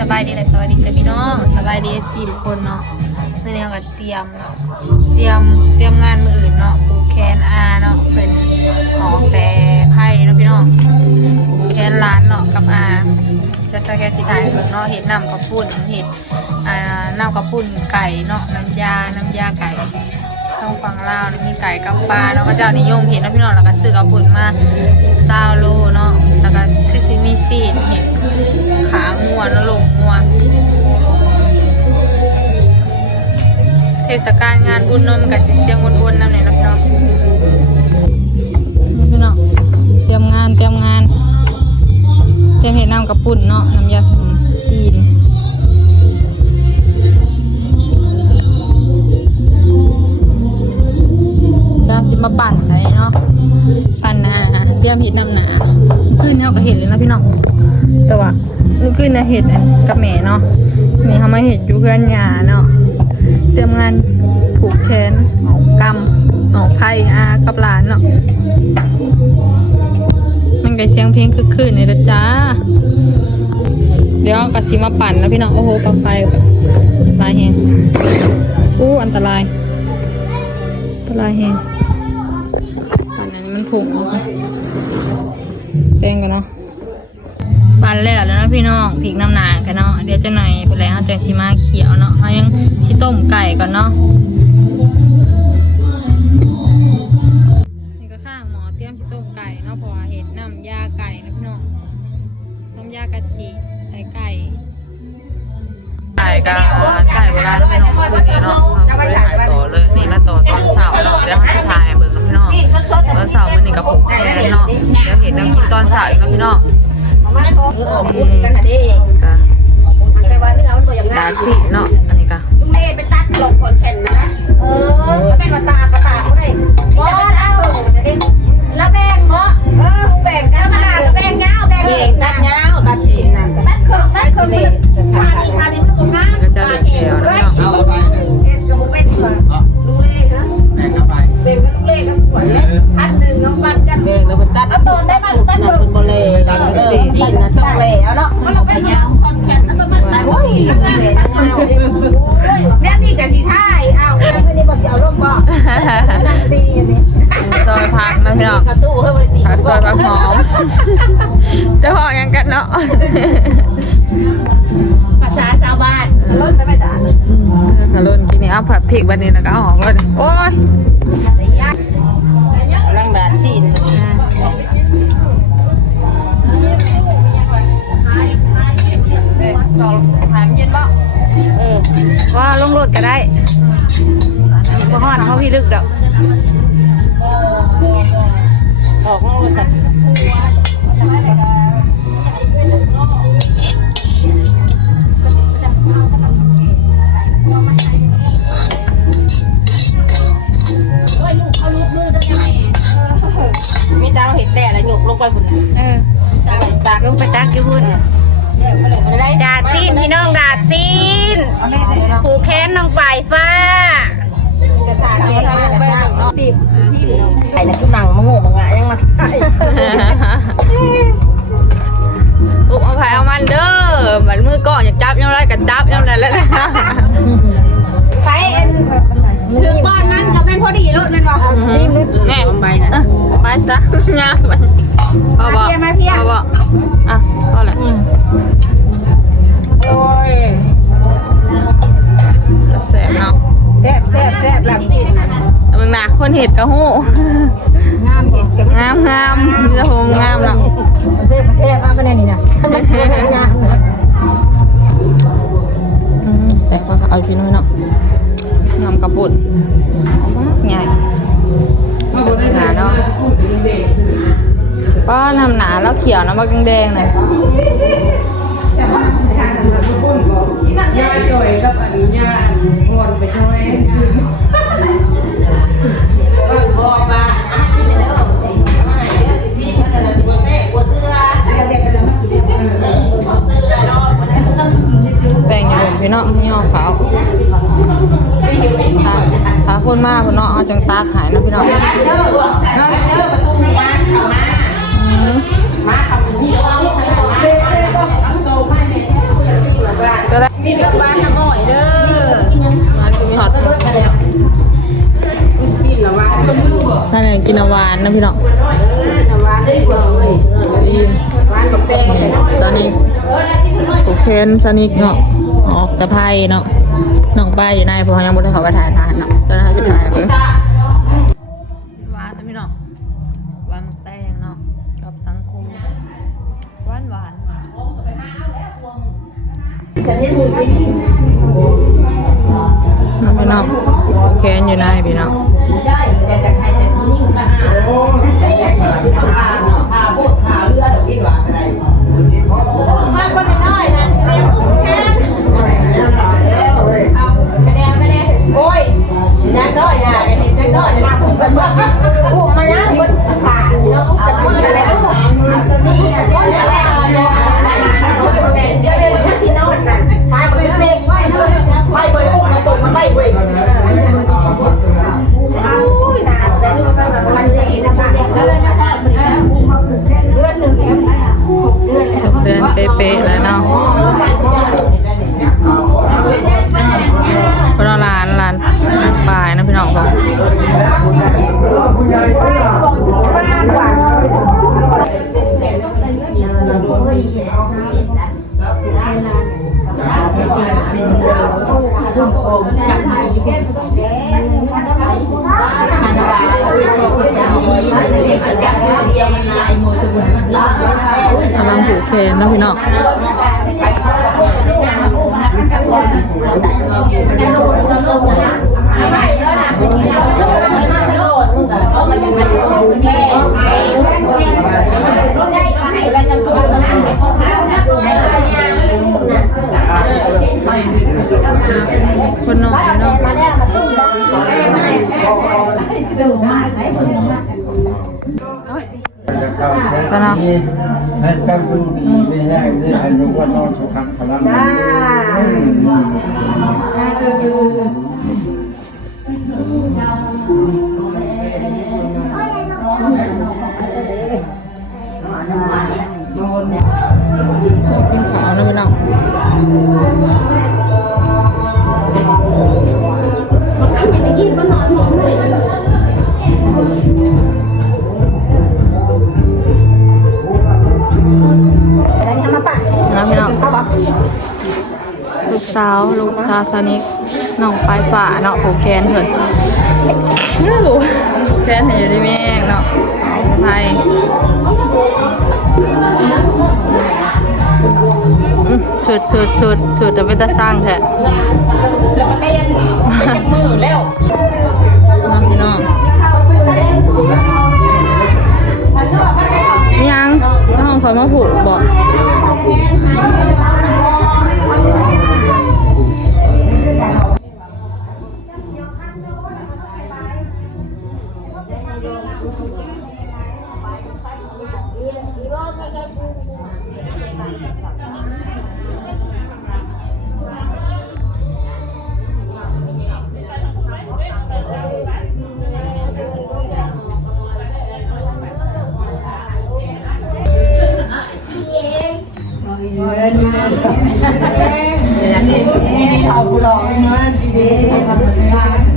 สบายดีเลยสวัสดีจ้ะพี่น้องสบายดี FC ทุกคนเนาะในแนวก็เตรียมเนาะเตรียมงานมืออื่นเนาะผูกแขนเนาะเป็นออกแต่ไพ่เนาะพี่น้องผูกแขนร้านเนาะกับจะสแกนสิทายเนาะเห็ดน้ำกระปุ่นเห็ดน้ำกระปุ่นไก่เนาะน้ำยาไก่ต้องฟังเล่ามีไก่กับปลาเนาะก็เจ้านิยมเห็ดเนาะพี่น้องแล้วก็ซื้อกระปุ่นมา20 โลเนาะแล้วก็คือซิมีซีนเห็ดขางัวแล้วลงงัวเทศกาลงานบุญเนาะมันก็สิเสียงวนๆนำเนี่ยนะพี่น้องพี่น้องเตรียมงานเตรียมเห็ดน้ำกระปุ่นเนาะน้ำยาซีนจะสิมาปั่นอะไรเนาะปั่นเตรียมเห็ดน้ำหนาขึ้นเขาก็เห็ดเลยนะพี่น้องแต่ว่านี่ขึ้นนะเห็ดกับแม่เนาะแม่เขามาเห็ดอยู่เพื่อนยาเนาะเตรียมงานผูกแขนเอากำเอาไพ่กับหลานเนาะมันก็เสียงเพลงคึกคืนเลยนะจ้าเดี๋ยวกระสีมาปั่นนะพี่น้องโอ้โหปลั๊กไฟลายแหงอันตรายแหงปั่นนั้นมันผงแป้งกันเนาะปั่นแล้วนะพี่น้องพริกน้ำหนากันเนาะเดี๋ยวจะหน่อยไปแล้วจะสีมาเขียวเนาะเขายังที่ต้มไก่ก่อนเนาะนี่ก็ข้างหมอเตรียมที่ต้มไก่เนาะเพราะว่าเห็ดน้ำยาไก่นะพี่น้องน้ำยากะทิใส่ไก่กับไก่โบราณพี่น้องคืนนี้เนาะเขาไม่ได้หายต่อเลยนี่มาต่อตอนเสาร์เนาะเดี๋ยวให้ถ่ายเบิ่งนะพี่น้องตอนเสาร์มันนี่กับผมแทนเนาะเดี๋ยวเห็นเรากินตอนเสาร์นะพี่น้องดาสิเนาะอันนี้ก็เล่ไปตัดหลงคนแผ่นนะแม่มาตาเขาได้บอแล้วแบ่งเนาะแบ่งกันมาแบ่งเงาแบ่งตัดเงาตัดสีนั่นตัดเครื่องทานี่มันก็งานก็จะเกี่ยวด้วยเอ็ดกับเป็นส่วนลูเล่นะแบ่งกับลูเล่กับขวดเลย1,000น้องบันกันแบ่งแล้วมันตัดเอาตัวได้มาตัดเป็นโมเลสีนะต้องเล่เอาเนาะมันเราเป็นยาวคอนแกนแล้วมันตัดโอ้ยเนี่ยนี่กันสีท้ายเอาไม่ได้บอกสีเอาร่มบ่นั่งตีอย่างนี้ซอยผักนะพี่น้องผักซอยผักหอมจะห่อยังกันเนาะภาษาชาวบ้านรุ่นไม่ด่ารุ่นกินนี่เอาผัดพริกบันนี้แล้วก็เอาออกเลยโอ้ยร่างด่านชีนถามเย็นบ่ว่าลงรถก็ได้บ่ฮอดเขาพี่ลึกดอกออกห้องรถสักมีตาเราเห็นแต่ละหยกลงไปฝุ่นตากลงไปตักกี่ฝุ่นดาดซีนพี่น้องดาดซีนผูกแขนน้องปลายฟ้าจะตากเสียมาแต่ตากไอ้นั่นคือหนังมะโง่มะงะยังมาไอ้อุ๊บเอาไผ่เอามันเด้อเหมือนมือก่อนอยากจับยังไรกันจับยังไรแล้วนะไปถึงบ้านนั้นจะเป็นพอดีรถนั่นวะแง่ไปซะงามไปพอบอกอ่ะพอละโอ้ยแซ่บเนาะแซ่บหลับสิมึงหนักคนเห็ดกระหู้งามเห็ดงามมีแต่โหงามเนาะแซ่บมาเป็นนี่นะแต่ก็เอาพี่น้อยเนาะงามกระปุกใหญ่หนาเนาะก็ทำหนาแล้วเขียวนะมันแดงๆเลยย่าจ่อยกับอันนี้ย่างอนไปช่วยบอกมาแป้งอยู่พี่น้องย่อขาวถ้าคนมากพี่น้องเอาจังตาขายนะพี่น้องประตูร้านเขามาขับนี่ มีรถบ้านน้ำอ้อยเด้อ ร้านช็อต สิ้นละวัน นั่นเองกินหวานนะพี่น้อง น้ำวันได้เบาเลย ดีม วันกับแป้งเลยเนาะ ซานิกผูกแขนซานิกเนาะออกแต่ไพ่เนาะน้องป้ายอยู่ในเพราะยังบ่ได้เข้าไปถ่ายทานเนาะตอนนั้นไปถ่ายเบิ่งหวานนะพี่น้องหวานแตงเนาะกับสังคมหวานหวานน้องพี่น้องแขนอยู่ในพี่น้อง ใช่แต่ใครแต่นิ่งมาหาพูดหาเรือหรือที่ว่าอะไรมาคนน้อยนะเสียงแค่เอากระเด็นโอ้ยนักด้อยนะกระเด็นนักด้อยมาอุ้มกันบ้างอุ้มมานะคนขาเนาะจะคนอะไรก็ต้องนี่คนอะไรเนาะเดี๋ยวที่นอนนั่นไปเบ่งไว้เลยไปเบ่งอุ้มกระตุกมาไปเบ่งอุ้ยนานเลยมันเลยนะบ้านแล้วเลยนะเดือนหนึ่ง6 เดือน เดือนเป๊ะๆแล้วเนาะพอร้านนางปลายนะพี่น้องค่ะกำลังผูกแขนนะพี่น้องคนน้อยเนาะตอนนั้น ให้เจ้าดูดีไม่แห้งนี่อายุวันนอนสุขังพลัง กินขาวนะพี่น้องนะพี่น้องลูกสาวสนิกน้องปลายฝ่าเนาะผูกแขนเถิดผูกแขนเห็นอยู่ที่แม่เนาะไทยสุดจะไม่ได้สร้างแท้มือแล้วน้องพี่น้องยังน้องเขามาผูกบอกเขาหลอกนะ